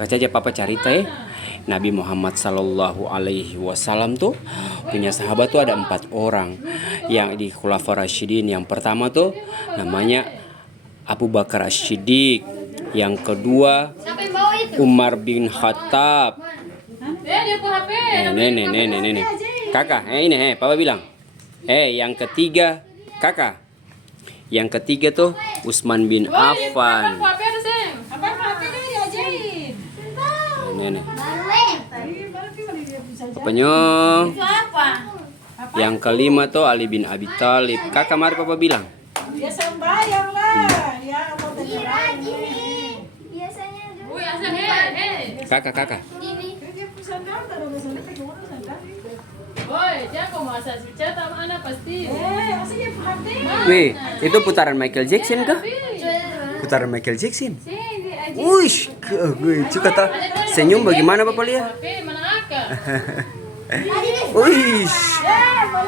Kakak saja papa cerita ya. Nabi Muhammad Sallallahu Alaihi Wasallam tuh punya sahabat tuh ada 4 orang yang di Khulafaur Rasyidin. Yang pertama tuh namanya Abu Bakar As-Siddiq. Yang kedua Umar bin Khattab. Nih. Kakak, ini papa bilang. Yang ketiga kakak. Yang ketiga tuh Utsman bin Affan. Nih. Papanya. Yang kelima tuh Ali bin Abi Thalib. Kakak, mari papa bilang. Ya sembahyang lah. Ya mau Kakak. Wih, itu putaran Michael Jackson kah? Putaran Michael Jackson. Wush, gue suka tak senyum bagaimana Bapak lihat? Wush.